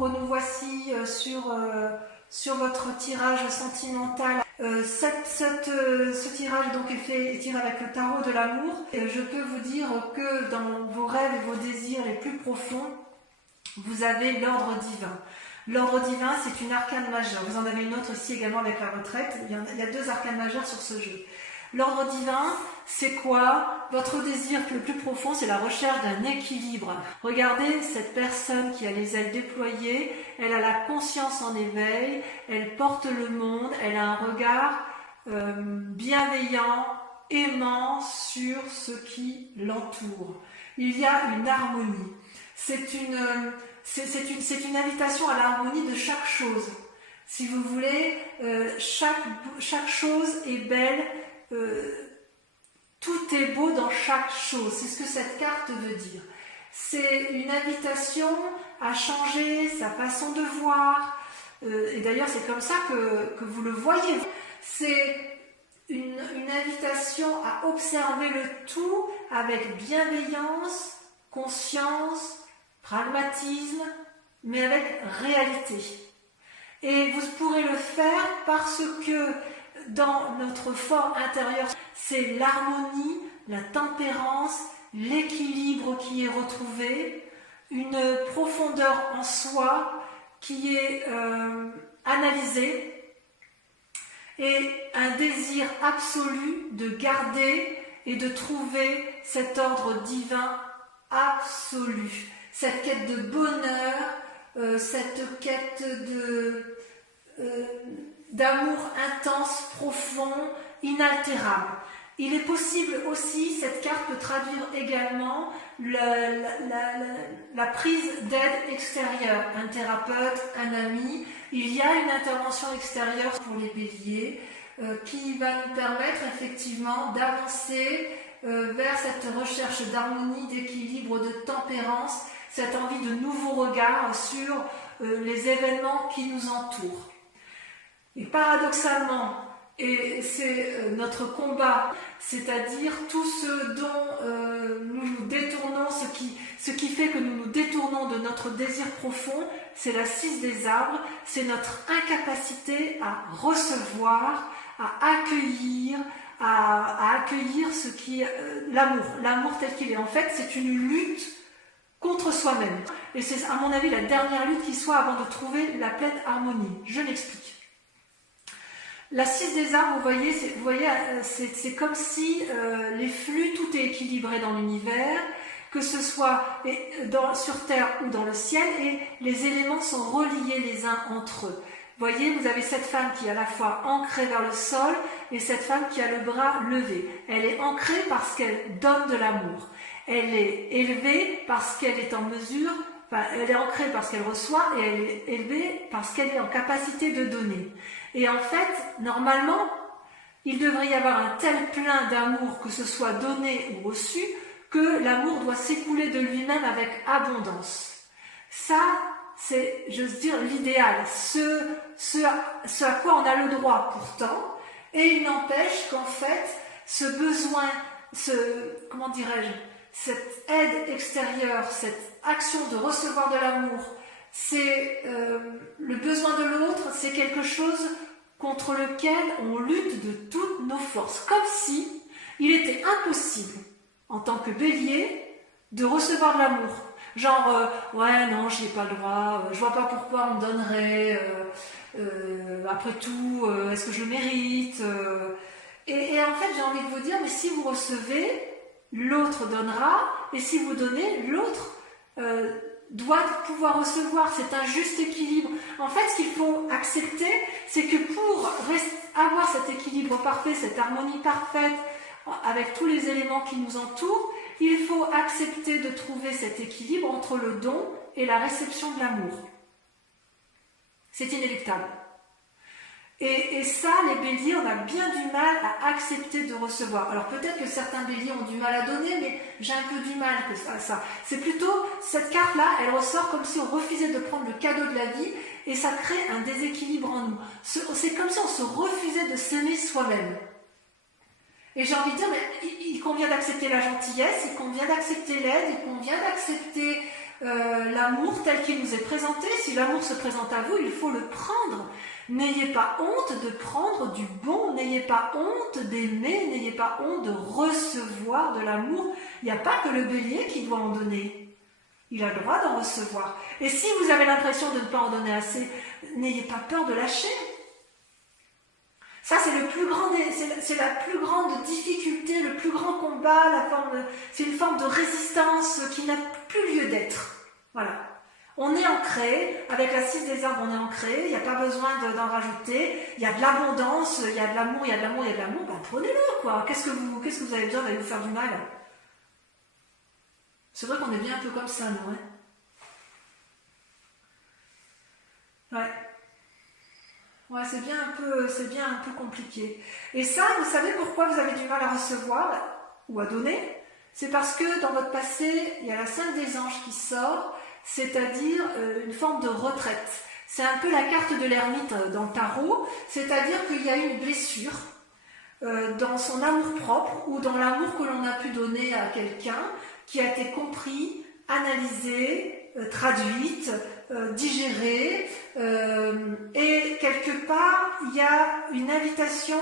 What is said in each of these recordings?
Bonjour, nous voici sur votre tirage sentimental. Ce tirage donc est tiré avec le tarot de l'amour. Je peux vous dire que dans vos rêves et vos désirs les plus profonds, vous avez l'ordre divin. L'ordre divin, c'est une arcane majeure. Vous en avez une autre ici également avec la retraite. Il y a deux arcanes majeures sur ce jeu. L'ordre divin, c'est quoi? Votre désir le plus profond, c'est la recherche d'un équilibre. Regardez cette personne qui a les ailes déployées, elle a la conscience en éveil, elle porte le monde, elle a un regard bienveillant, aimant sur ce qui l'entoure. Il y a une harmonie. C'est une invitation à l'harmonie de chaque chose. Si vous voulez, chaque chose est belle. Tout est beau dans chaque chose, c'est ce que cette carte veut dire. C'est une invitation à changer sa façon de voir, et d'ailleurs c'est comme ça que vous le voyez. C'est une invitation à observer le tout avec bienveillance, conscience, pragmatisme, mais avec réalité. Et vous pourrez le faire parce que dans notre fort intérieur, c'est l'harmonie, la tempérance, l'équilibre qui est retrouvé, une profondeur en soi qui est analysée et un désir absolu de garder et de trouver cet ordre divin absolu, cette quête de bonheur, cette quête d'amour intense, profond, inaltérable. Il est possible aussi, cette carte peut traduire également la prise d'aide extérieure, un thérapeute, un ami. Il y a une intervention extérieure pour les béliers qui va nous permettre effectivement d'avancer vers cette recherche d'harmonie, d'équilibre, de tempérance, cette envie de nouveaux regards sur les événements qui nous entourent. Et paradoxalement, et c'est notre combat, c'est-à-dire tout ce dont nous nous détournons, ce qui fait que nous nous détournons de notre désir profond, c'est la 6 des arbres, c'est notre incapacité à recevoir, à accueillir ce qui l'amour tel qu'il est. En fait, c'est une lutte contre soi-même. Et c'est à mon avis la dernière lutte qui soit avant de trouver la pleine harmonie. Je m'explique. La 6 des arbres, vous voyez, c'est comme si les flux, tout est équilibré dans l'univers, que ce soit sur Terre ou dans le ciel, et les éléments sont reliés les uns entre eux. Vous voyez, vous avez cette femme qui est à la fois ancrée vers le sol et cette femme qui a le bras levé. Elle est ancrée parce qu'elle donne de l'amour. Elle est élevée parce qu'elle est en mesure, elle est ancrée parce qu'elle reçoit et elle est élevée parce qu'elle est en capacité de donner. Et en fait, normalement, il devrait y avoir un tel plein d'amour, que ce soit donné ou reçu, que l'amour doit s'écouler de lui-même avec abondance. Ça, c'est, j'ose dire, l'idéal, ce à quoi on a le droit pourtant, et il n'empêche qu'en fait, ce besoin, cette aide extérieure, cette action de recevoir de l'amour, c'est le besoin de l'autre, c'est quelque chose contre lequel on lutte de toutes nos forces, comme si il était impossible en tant que bélier de recevoir de l'amour. Genre, ouais, non, je n'ai pas le droit, je vois pas pourquoi on me donnerait, après tout, est-ce que je le mérite et en fait, j'ai envie de vous dire, mais si vous recevez, l'autre donnera, et si vous donnez, l'autre doit pouvoir recevoir. C'est un juste équilibre. En fait, ce qu'il faut accepter, c'est que pour avoir cet équilibre parfait, cette harmonie parfaite, avec tous les éléments qui nous entourent, il faut accepter de trouver cet équilibre entre le don et la réception de l'amour. C'est inéluctable. Et ça, les béliers, on a bien du mal à accepter de recevoir. Alors peut-être que certains béliers ont du mal à donner, mais j'ai un peu du mal à ça. C'est plutôt, cette carte-là, elle ressort comme si on refusait de prendre le cadeau de la vie, et ça crée un déséquilibre en nous. C'est comme si on se refusait de s'aimer soi-même. Et j'ai envie de dire, mais il convient d'accepter la gentillesse, il convient d'accepter l'aide, il convient d'accepter l'amour tel qu'il nous est présenté. Si l'amour se présente à vous, il faut le prendre. N'ayez pas honte de prendre du bon, n'ayez pas honte d'aimer, n'ayez pas honte de recevoir de l'amour. Il n'y a pas que le bélier qui doit en donner. Il a le droit d'en recevoir. Et si vous avez l'impression de ne pas en donner assez, n'ayez pas peur de lâcher. Ça, c'est la plus grande difficulté, le plus grand combat, c'est une forme de résistance qui n'a plus lieu d'être. Voilà. On est ancré, avec la 6 des arbres, on est ancré, il n'y a pas besoin d'en rajouter, il y a de l'abondance, il y a de l'amour, il y a de l'amour, il y a de l'amour, ben prenez-le, quoi. Qu'est-ce que vous avez besoin d'aller vous faire du mal? C'est vrai qu'on est bien un peu comme ça, non, hein? Ouais. Ouais, c'est bien un peu compliqué. Et ça, vous savez pourquoi vous avez du mal à recevoir ou à donner? C'est parce que dans votre passé, il y a la 5 des anges qui sort, c'est-à-dire une forme de retraite. C'est un peu la carte de l'ermite dans le tarot, c'est-à-dire qu'il y a eu une blessure dans son amour-propre ou dans l'amour que l'on a pu donner à quelqu'un qui a été compris, analysé, traduite, digérée, et quelque part, il y a une invitation,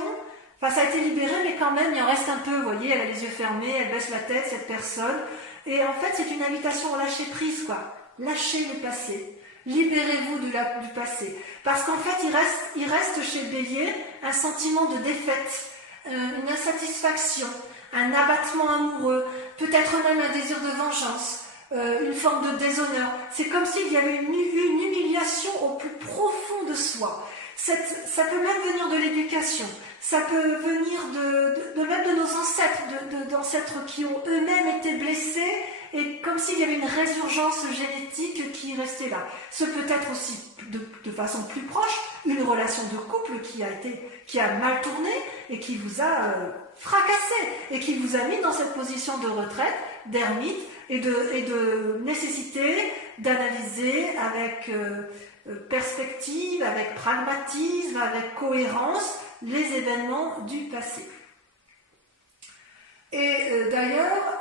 enfin ça a été libéré, mais quand même, il en reste un peu, vous voyez, elle a les yeux fermés, elle baisse la tête, cette personne, et en fait, c'est une invitation à lâcher prise, quoi. Lâchez le passé. Libérez-vous du passé. Parce qu'en fait, il reste chez le bélier un sentiment de défaite, une insatisfaction, un abattement amoureux, peut-être même un désir de vengeance, une forme de déshonneur. C'est comme s'il y avait une humiliation au plus profond de soi. Ça peut même venir de l'éducation. Ça peut venir même de nos ancêtres, d'ancêtres qui ont eux-mêmes été blessés, et comme s'il y avait une résurgence génétique qui restait là. Ce peut être aussi, de façon plus proche, une relation de couple qui a mal tourné et qui vous a fracassé et qui vous a mis dans cette position de retraite, d'ermite et de nécessité d'analyser avec perspective, avec pragmatisme, avec cohérence les événements du passé. Et d'ailleurs,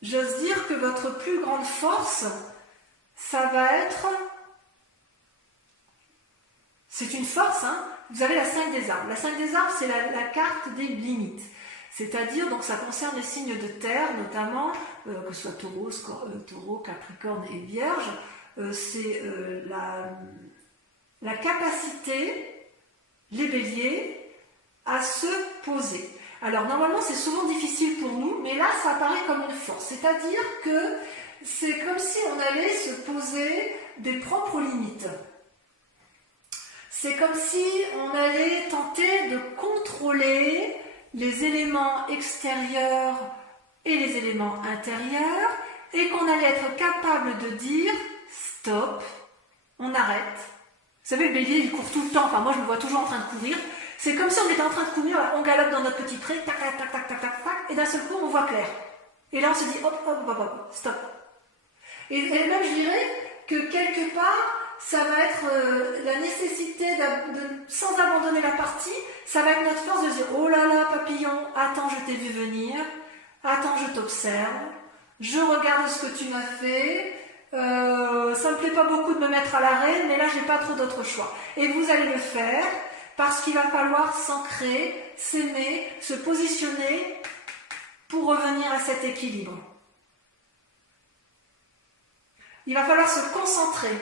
j'ose dire que votre plus grande force, ça va être... C'est une force, hein. Vous avez la 5 des arbres. La 5 des arbres, c'est la carte des limites. C'est-à-dire, donc ça concerne les signes de terre, notamment, que ce soit taureau, capricorne et vierge, c'est la capacité, les béliers, à se poser. Alors normalement c'est souvent difficile pour nous, mais là ça apparaît comme une force. C'est-à-dire que c'est comme si on allait se poser des propres limites. C'est comme si on allait tenter de contrôler les éléments extérieurs et les éléments intérieurs, et qu'on allait être capable de dire stop, on arrête. Vous savez, le bélier il court tout le temps, enfin moi je me vois toujours en train de courir. C'est comme si on était en train de courir, on galope dans notre petit pré, tac, tac, tac, tac, tac, tac, tac, et d'un seul coup, on voit clair. Et là, on se dit, hop, hop, hop, hop, stop. Et même, je dirais que quelque part, ça va être la nécessité, sans abandonner la partie, ça va être notre force de dire, oh là là, papillon, attends, je t'ai vu venir, attends, je t'observe, je regarde ce que tu m'as fait, ça me plaît pas beaucoup de me mettre à l'arrêt, mais là, j'ai pas trop d'autre choix. Et vous allez le faire, parce qu'il va falloir s'ancrer, s'aimer, se positionner pour revenir à cet équilibre. Il va falloir se concentrer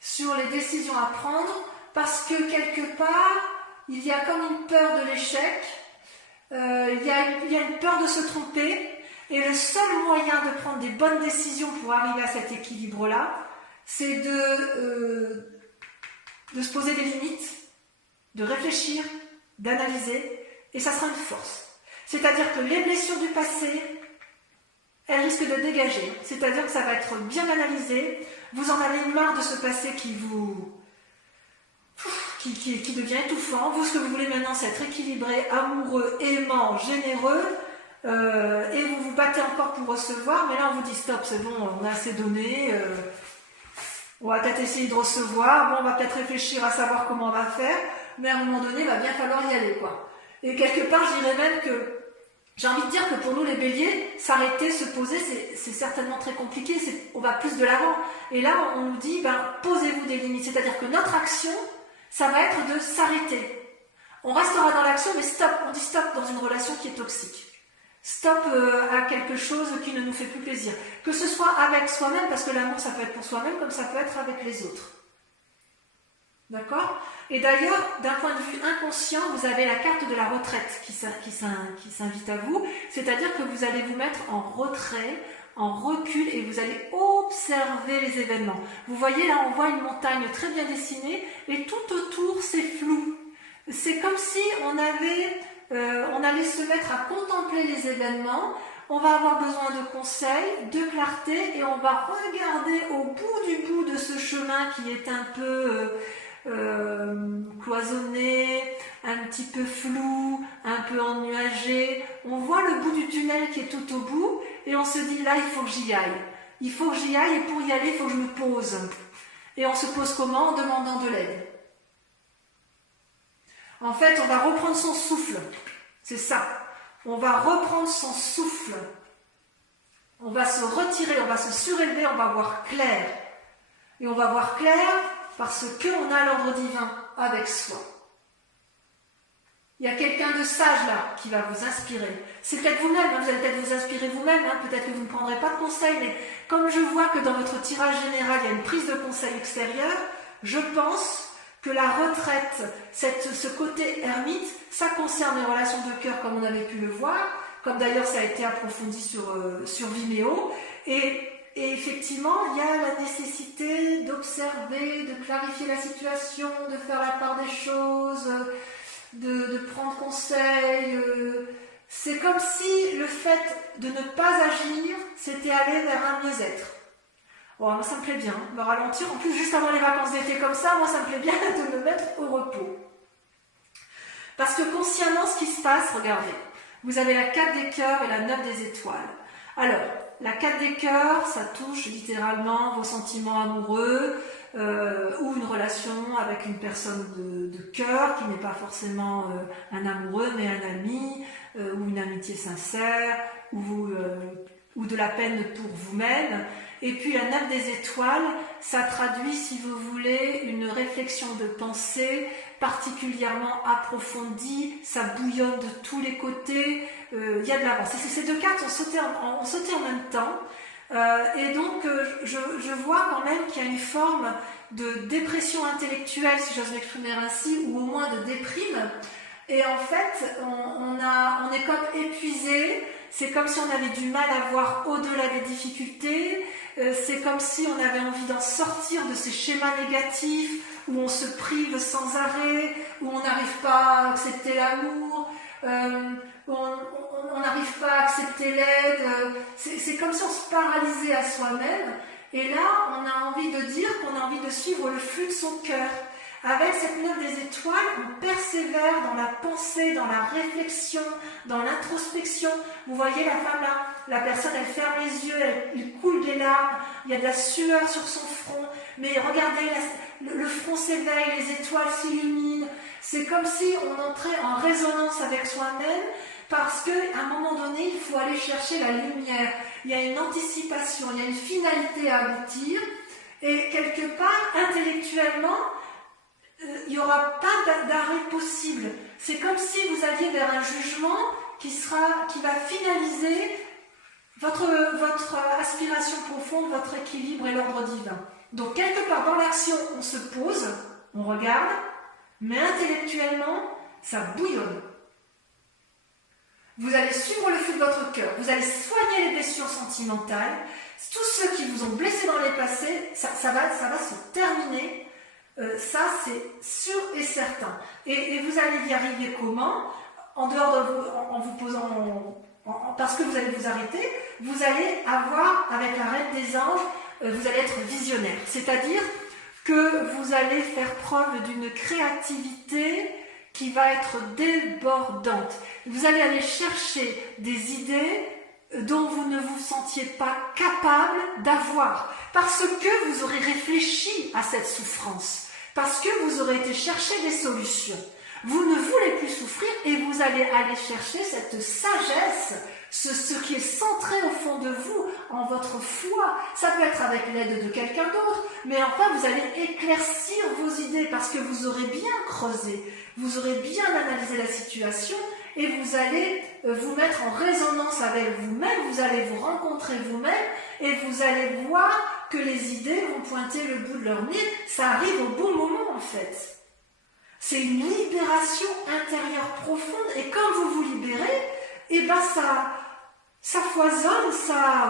sur les décisions à prendre parce que quelque part, il y a comme une peur de l'échec, il y a une peur de se tromper, et le seul moyen de prendre des bonnes décisions pour arriver à cet équilibre-là, c'est de se poser des limites, de réfléchir, d'analyser, et ça sera une force. C'est-à-dire que les blessures du passé, elles risquent de dégager. C'est-à-dire que ça va être bien analysé, vous en avez marre de ce passé qui devient étouffant. Vous, ce que vous voulez maintenant, c'est être équilibré, amoureux, aimant, généreux, et vous vous battez encore pour recevoir, mais là on vous dit stop, c'est bon, on a assez donné, on va peut-être essayer de recevoir, bon, on va peut-être réfléchir à savoir comment on va faire, mais à un moment donné, il va bien falloir y aller, quoi. Et quelque part, je dirais même que J'ai envie de dire que pour nous les béliers, s'arrêter, se poser, c'est certainement très compliqué, on va plus de l'avant. Et là, on nous dit, posez-vous des limites, c'est-à-dire que notre action, ça va être de s'arrêter. On restera dans l'action, mais stop, on dit stop dans une relation qui est toxique. Stop à quelque chose qui ne nous fait plus plaisir. Que ce soit avec soi-même, parce que l'amour, ça peut être pour soi-même, comme ça peut être avec les autres. D'accord? Et d'ailleurs, d'un point de vue inconscient, vous avez la carte de la retraite qui s'invite à vous, c'est-à-dire que vous allez vous mettre en retrait, en recul, et vous allez observer les événements. Vous voyez, là, on voit une montagne très bien dessinée, et tout autour, c'est flou. C'est comme si on allait se mettre à contempler les événements, on va avoir besoin de conseils, de clarté, et on va regarder au bout de ce chemin qui est un peu cloisonné, un petit peu flou, un peu ennuagé. On voit le bout du tunnel qui est tout au bout, et on se dit là, il faut que j'y aille. Il faut que j'y aille, et pour y aller, il faut que je me pose. Et on se pose comment? En demandant de l'aide. En fait, on va reprendre son souffle. C'est ça. On va reprendre son souffle. On va se retirer, on va se surélever, on va voir clair. Et on va voir clair parce qu'on a l'ordre divin avec soi. Il y a quelqu'un de sage là qui va vous inspirer. C'est peut-être vous-même, vous allez peut-être vous inspirer vous-même, peut-être que vous ne prendrez pas de conseils, mais comme je vois que dans votre tirage général, il y a une prise de conseil extérieur, je pense que la retraite, ce côté ermite, ça concerne les relations de cœur comme on avait pu le voir, comme d'ailleurs ça a été approfondi sur Vimeo, et effectivement, il y a la nécessité d'observer, de clarifier la situation, de faire la part des choses, de prendre conseil. C'est comme si le fait de ne pas agir, c'était aller vers un mieux-être. Bon, moi ça me plaît bien, me ralentir. En plus, juste avant les vacances d'été comme ça, moi ça me plaît bien de me mettre au repos. Parce que consciemment, ce qui se passe, regardez, vous avez la 4 des cœurs et la 9 des étoiles. Alors, la 4 des cœurs, ça touche littéralement vos sentiments amoureux ou une relation avec une personne de cœur qui n'est pas forcément un amoureux mais un ami ou une amitié sincère ou de la peine pour vous-même. Et puis la 9 des étoiles, ça traduit, si vous voulez, une réflexion de pensée particulièrement approfondie, ça bouillonne de tous les côtés, il y a de l'avance. Ces deux cartes ont sauté en même temps, et donc je vois quand même qu'il y a une forme de dépression intellectuelle, si j'ose m'exprimer ainsi, ou au moins de déprime, et en fait, on est comme épuisé, c'est comme si on avait du mal à voir au-delà des difficultés, c'est comme si on avait envie d'en sortir de ces schémas négatifs où on se prive sans arrêt, où on n'arrive pas à accepter l'amour, où on n'arrive pas à accepter l'aide. C'est comme si on se paralysait à soi-même. Et là, on a envie de dire qu'on a envie de suivre le flux de son cœur. Avec cette 9 des étoiles, on persévère dans la pensée, dans la réflexion, dans l'introspection. Vous voyez la femme là, la personne elle ferme les yeux, il coule des larmes, il y a de la sueur sur son front, mais regardez, le front s'éveille, les étoiles s'illuminent. C'est comme si on entrait en résonance avec soi-même, parce qu'à un moment donné, il faut aller chercher la lumière. Il y a une anticipation, il y a une finalité à aboutir, et quelque part, intellectuellement, il n'y aura pas d'arrêt possible. C'est comme si vous alliez vers un jugement qui va finaliser votre aspiration profonde, votre équilibre et l'ordre divin. Donc quelque part dans l'action, on se pose, on regarde, mais intellectuellement, ça bouillonne. Vous allez suivre le flux de votre cœur, vous allez soigner les blessures sentimentales, tous ceux qui vous ont blessé dans les passés, ça va se terminer. Ça c'est sûr et certain. Et vous allez y arriver comment? En dehors en vous posant, parce que vous allez vous arrêter, vous allez avoir, avec la reine des anges, vous allez être visionnaire. C'est-à-dire que vous allez faire preuve d'une créativité qui va être débordante. Vous allez aller chercher des idées dont vous ne vous sentiez pas capable d'avoir, parce que vous aurez réfléchi à cette souffrance, parce que vous aurez été chercher des solutions. Vous ne voulez plus souffrir et vous allez aller chercher cette sagesse, ce qui est centré au fond de vous, en votre foi. Ça peut être avec l'aide de quelqu'un d'autre, mais enfin vous allez éclaircir vos idées parce que vous aurez bien creusé, vous aurez bien analysé la situation et vous allez vous mettre en résonance avec vous-même, vous allez vous rencontrer vous-même et vous allez voir que les idées vont pointer le bout de leur nez. Ça arrive au bon moment en fait. C'est une libération intérieure profonde et quand vous vous libérez, eh ben ça foisonne,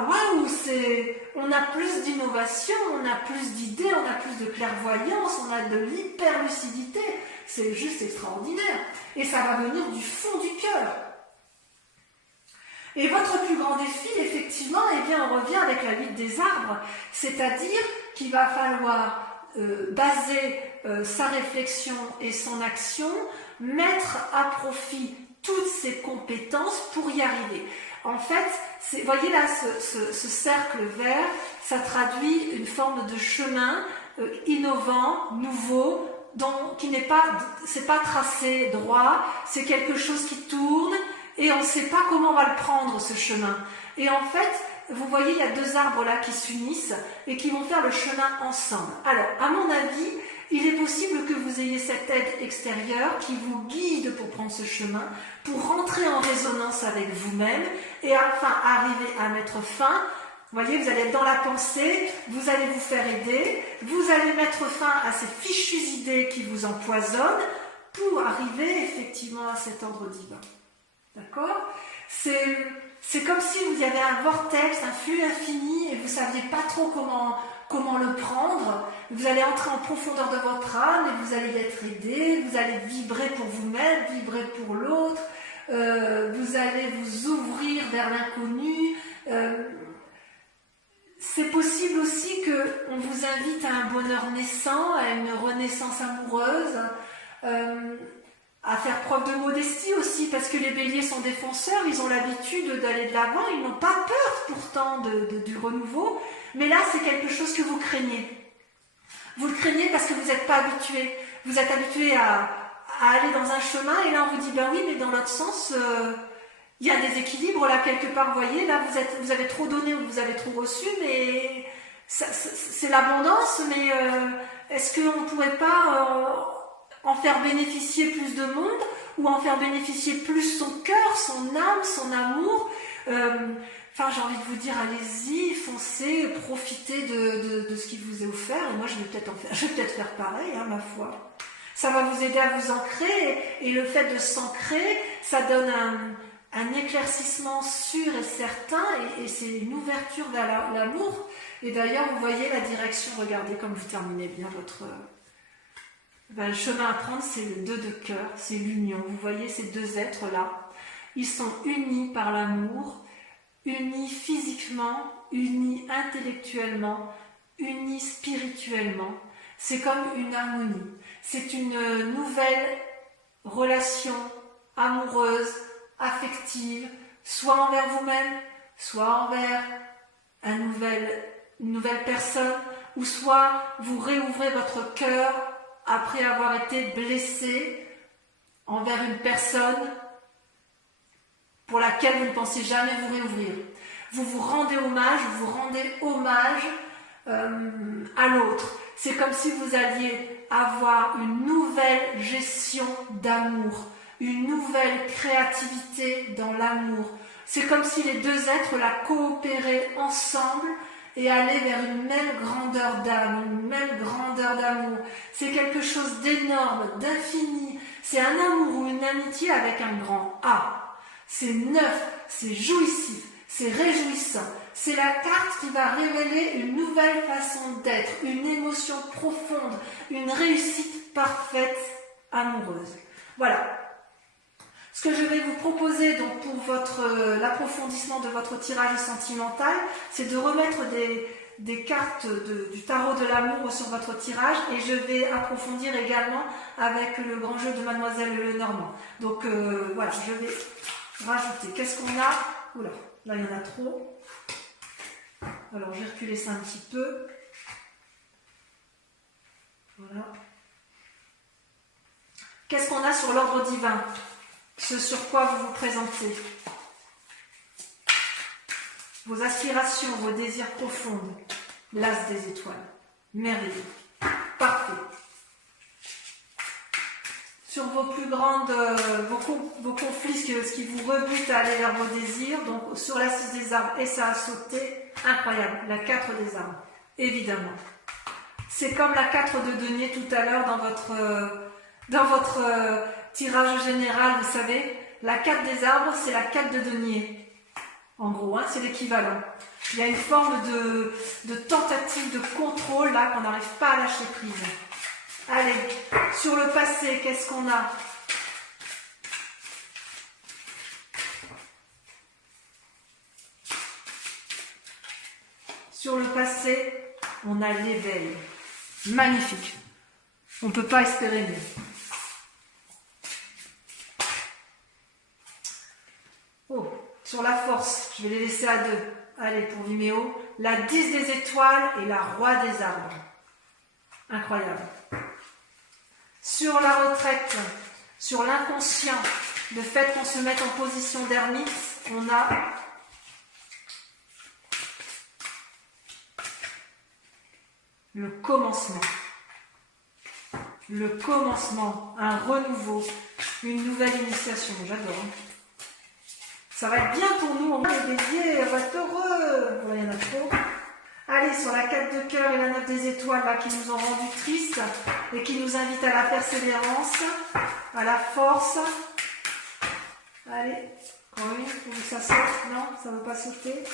waouh, on a plus d'innovation, on a plus d'idées, on a plus de clairvoyance, on a de l'hyperlucidité. C'est juste extraordinaire. Et ça va venir du fond du cœur. Et votre plus grand défi, effectivement, eh bien, on revient avec la huile des arbres, c'est-à-dire qu'il va falloir baser sa réflexion et son action, mettre à profit toutes ses compétences pour y arriver. En fait, voyez là ce cercle vert, ça traduit une forme de chemin innovant, nouveau, qui n'est pas, c'est pas tracé droit, c'est quelque chose qui tourne et on ne sait pas comment on va le prendre ce chemin. Et en fait, vous voyez, il y a deux arbres là qui s'unissent et qui vont faire le chemin ensemble. Alors, à mon avis, il est possible que vous ayez cette aide extérieure qui vous guide pour prendre ce chemin, pour rentrer en résonance avec vous-même et enfin arriver à mettre fin. Vous voyez, vous allez être dans la pensée, vous allez vous faire aider, vous allez mettre fin à ces fichues idées qui vous empoisonnent pour arriver effectivement à cet ordre divin. D'accord ? C'est comme si vous y avait un vortex, un flux infini et vous ne saviez pas trop comment le prendre. Vous allez entrer en profondeur de votre âme et vous allez y être aidé, vous allez vibrer pour vous-même, vibrer pour l'autre, vous allez vous ouvrir vers l'inconnu. C'est possible aussi qu'on vous invite à un bonheur naissant, à une renaissance amoureuse, à faire preuve de modestie aussi, parce que les béliers sont défenseurs, ils ont l'habitude d'aller de l'avant, ils n'ont pas peur pourtant du renouveau, mais là c'est quelque chose que vous craignez. Vous le craignez parce que vous n'êtes pas habitué. Vous êtes habitué à aller dans un chemin et là on vous dit ben oui, mais dans l'autre sens, il y a des équilibres là quelque part, vous voyez, là vous avez trop donné ou vous avez trop reçu, mais c'est l'abondance, mais est-ce qu'on ne pourrait pas en faire bénéficier plus de monde ou en faire bénéficier plus son cœur, son âme, son amour. Enfin, j'ai envie de vous dire, allez-y, foncez, profitez de ce qui vous est offert. Et moi, je vais peut-être faire pareil, hein, ma foi. Ça va vous aider à vous ancrer et le fait de s'ancrer, ça donne un éclaircissement sûr et certain et c'est une ouverture vers l'amour. Et d'ailleurs, vous voyez la direction, regardez comme vous terminez bien votre... le chemin à prendre, c'est le 2 de cœur, c'est l'union. Vous voyez ces deux êtres-là, ils sont unis par l'amour, unis physiquement, unis intellectuellement, unis spirituellement. C'est comme une harmonie. C'est une nouvelle relation amoureuse, affective, soit envers vous-même, soit envers une nouvelle personne, ou soit vous réouvrez votre cœur après avoir été blessé envers une personne pour laquelle vous ne pensez jamais vous réouvrir. Vous vous rendez hommage à l'autre. C'est comme si vous alliez avoir une nouvelle gestion d'amour, une nouvelle créativité dans l'amour. C'est comme si les deux êtres la coopéraient ensemble et aller vers une même grandeur d'âme, une même grandeur d'amour. C'est quelque chose d'énorme, d'infini. C'est un amour ou une amitié avec un grand A. C'est neuf, c'est jouissif, c'est réjouissant. C'est la carte qui va révéler une nouvelle façon d'être, une émotion profonde, une réussite parfaite, amoureuse. Voilà. Ce que je vais vous proposer donc pour l'approfondissement de votre tirage sentimental, c'est de remettre des cartes du tarot de l'amour sur votre tirage et je vais approfondir également avec le grand jeu de Mademoiselle Lenormand. Donc voilà, je vais rajouter. Qu'est-ce qu'on a? Oula, là il y en a trop. Alors je vais reculer ça un petit peu. Voilà. Qu'est-ce qu'on a sur l'ordre divin? Ce sur quoi vous vous présentez? Vos aspirations, vos désirs profonds. L'as des étoiles. Merveilleux. Parfait. Sur vos plus grandes, vos conflits, ce qui vous rebute à aller vers vos désirs, donc sur la 6 des arbres, et ça a sauté, incroyable, la 4 des arbres, évidemment. C'est comme la 4 de denier tout à l'heure dans votre tirage général, vous savez, la 4 des arbres, c'est la 4 de denier. En gros, hein, c'est l'équivalent. Il y a une forme de tentative de contrôle là qu'on n'arrive pas à lâcher prise. Allez, sur le passé, qu'est-ce qu'on a? Sur le passé, on a l'éveil. Magnifique. On ne peut pas espérer mieux. Oh, sur la force, je vais les laisser à deux. Allez, pour Vimeo, la 10 des étoiles et la roi des arbres. Incroyable. Sur la retraite, sur l'inconscient, le fait qu'on se mette en position d'ermite, on a le commencement. Le commencement, un renouveau, une nouvelle initiation. J'adore. Ça va être bien pour nous, on va les béliers, on va être heureux. Voilà, il y en a trop. Allez, sur la 4 de cœur et la 9 des étoiles, là, qui nous ont rendus tristes et qui nous invitent à la persévérance, à la force. Allez, oui, faut que ça saute. Non, ça ne veut pas sauter.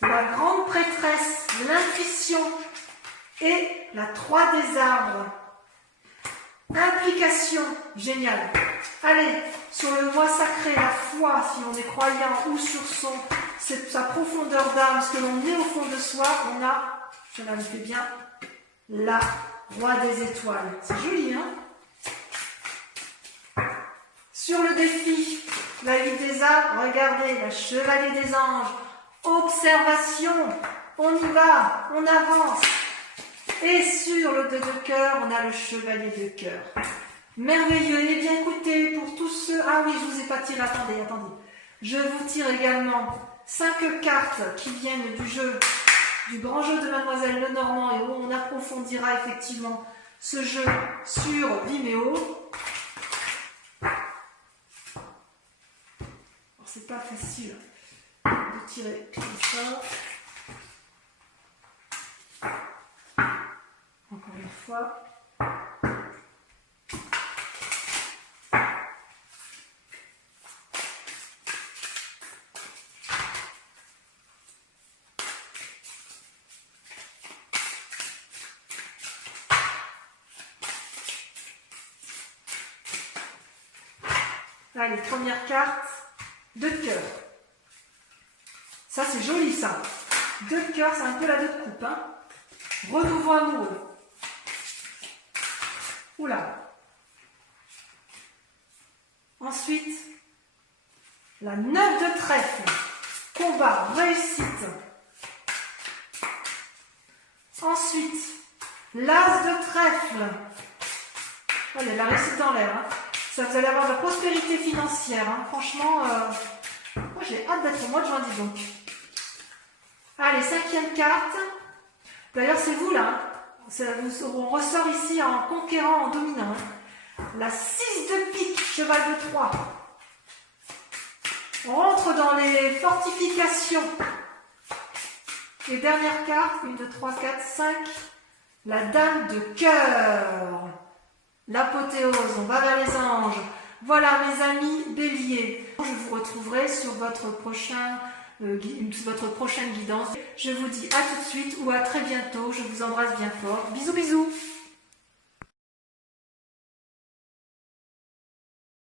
La grande prêtresse, l'intuition et la 3 des arbres. Implication, génial. Allez, sur le moi sacré, la foi, si on est croyant, ou sur sa profondeur d'âme, ce que l'on est au fond de soi, on a, ça me fait bien, la roi des étoiles. C'est joli, hein? Sur le défi, la vie des arbres, regardez, la chevalier des anges, observation, on y va, on avance. Et sur le 2 de cœur, on a le chevalier de cœur. Merveilleux. Eh bien, écoutez, pour tous ceux... Ah oui, je ne vous ai pas tiré. Attendez. Je vous tire également 5 cartes qui viennent du jeu, du grand jeu de Mademoiselle Lenormand, et où on approfondira effectivement ce jeu sur Vimeo. C'est pas facile de tirer comme ça. Encore une fois. Allez, première carte, 2 de cœur. Ça, c'est joli, ça. 2 de cœur, c'est un peu la 2 de coupe. Hein. Renouveau amoureux. Oula. Ensuite, la 9 de trèfle. Combat, réussite. Ensuite, l'as de trèfle. Allez, la réussite dans l'air. Hein. Ça, vous allez avoir de la prospérité financière. Hein. Franchement, moi j'ai hâte d'être au mois de juin, dis donc. Allez, 5e carte. D'ailleurs, c'est vous là. On ressort ici en conquérant, en dominant. Hein. La 6 de pique, cheval de Troie. On rentre dans les fortifications. Et dernière carte, 1, 2, 3, 4, 5. La dame de cœur. L'apothéose, on va vers les anges. Voilà mes amis béliers. Je vous retrouverai sur votre prochaine guidance. Je vous dis à tout de suite ou à très bientôt. Je vous embrasse bien fort. Bisous bisous.